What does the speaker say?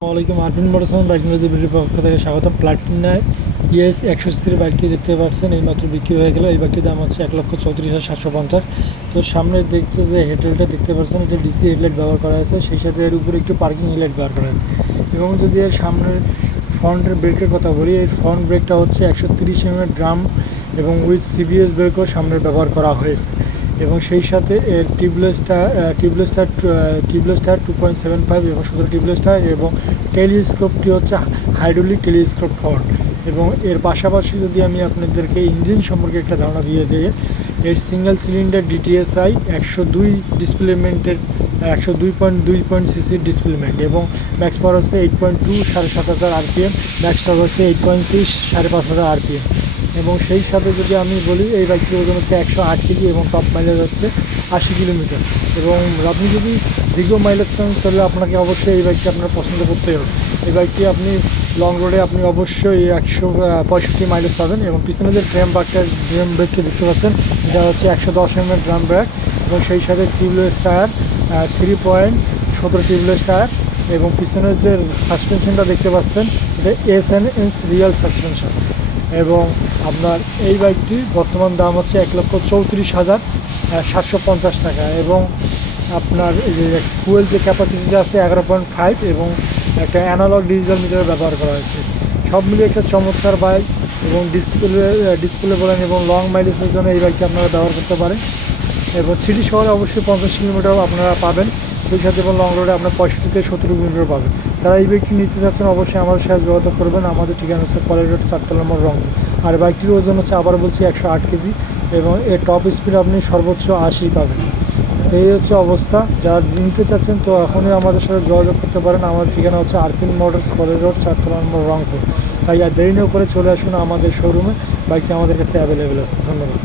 আসসালামাইকুম আরবিন motorcycle bike ভিডিওর পক্ষ থেকে স্বাগতম। প্লাটিনায় ইএস একশো সিসির বাইকটি দেখতে পাচ্ছেন, এই মাত্র বিক্রি হয়ে গেল। এই বাইকটির দাম হচ্ছে এক লক্ষ চৌত্রিশ হাজার সাতশো পঞ্চাশ। তো সামনে দেখতে যে হেডলাইটটা দেখতে পাচ্ছেন, এটা ডিসি হেডলাইট ব্যবহার করা আছে সেই সাথে এর উপরে একটু পার্কিং হেডলাইট ব্যবহার করা আছে এবং যদি এর সামনের ফ্রন্টের ব্রেকের কথা বলি, এই ফ্রন্ট ব্রেকটা হচ্ছে একশো তিরিশ এম ড্রাম এবং উইথ সিবিএস ব্রেকও সামনে ব্যবহার করা হয়েছে। এবং সেই সাথে এর টিউবলেসটা টিউবলেসটা টিউবলেসটা টু পয়েন্ট সেভেন ফাইভ এবং সতেরো টিউবলেসটা এবং টেলিস্কোপটি হচ্ছে হাইড্রোলিক টেলিস্কোপ ফ্রন্ট। এবং এর পাশাপাশি যদি আমি আপনাদেরকে ইঞ্জিন সম্পর্কে একটা ধারণা দিয়ে দিই, এর সিঙ্গেল সিলিন্ডার ডিটিএসআই একশো দুই ডিসপ্লেমেন্টের একশো দুই পয়েন্ট দুই পয়েন্ট সিসির ডিসপ্লেমেন্ট এবং ম্যাক্স পাওয়ার হচ্ছে এইট পয়েন্ট টু সাড়ে সাত হাজার আরপিএম ম্যাক্স পাওয়ার হচ্ছে এইট পয়েন্ট সিক্স সাড়ে পাঁচ হাজার আরপিএম এবং সেই সাথে যদি আমি বলি, এই বাইকটির ওজন হচ্ছে একশো আট কেজি এবং টপ মাইলেজ হচ্ছে আশি কিলোমিটার এবং আপনি যদি দীর্ঘ মাইলেজ চান তাহলে আপনাকে অবশ্যই এই বাইকটি আপনার পছন্দ করতেই হবে। এই বাইকটি আপনি লং রোডে আপনি অবশ্যই একশো পঁয়ষট্টি মাইলেজ পাবেন এবং পিছনে যে ড্রাম ব্রেকটা ড্রাম ব্রেকটি দেখতে পাচ্ছেন, এটা হচ্ছে একশো দশ এম এর ড্রাম ব্রেক এবং সেই সাথে টিউবলেস টায়ার থ্রি পয়েন্ট সতেরো টিউবলেস টায়ার এবং পিছনের যে সাসপেনশনটা দেখতে পাচ্ছেন, এটা S N S rear suspension এবং আপনার এই বাইকটির বর্তমান দাম হচ্ছে এক লক্ষ চৌত্রিশ হাজার সাতশো পঞ্চাশ টাকা এবং আপনার ফুয়েল যে ক্যাপাসিটি আছে এগারো পয়েন্ট ফাইভ এবং একটা অ্যানালগ ডিজিটাল মিটার ব্যবহার করা হয়েছে। সব মিলিয়ে একটা চমৎকার বাইক এবং ডিসপ্লে ডিসপ্লে বলেন এবং লং মাইলেজের জন্য এই বাইকটি আপনারা ব্যবহার করতে পারেন। এবং সিটি শহরে অবশ্যই পঞ্চাশ কিলোমিটার আপনারা পাবেন। ওই সাথে এবং লং রোডে আপনার পঁয়ষট্টি থেকে সত্তর কিলোমিটার পাবেন। তারা এই বাইকটি নিতে চাচ্ছেন অবশ্যই আমাদের সাথে যোগাযোগ করবেন। আমাদের ঠিকানা হচ্ছে কলেজ রোড, চারতলা নম্বর রংপুর। আর বাইকটির ওজন হচ্ছে আবার বলছি একশো আট কেজি এবং এর টপ স্পিড আপনি সর্বোচ্চ আশি পাবেন। এই হচ্ছে অবস্থা। যারা নিতে চাচ্ছেন তো এখনই আমাদের সাথে যোগাযোগ করতে পারেন। আমাদের ঠিকানা হচ্ছে আরপিন মোটরস কলেজ রোড, চারতলা নম্বর রংপুর। তাই আর দেরি করে চলে আসুন আমাদের শোরুমে বাইকটি আমাদের কাছে অ্যাভেলেবেল আছে। ধন্যবাদ।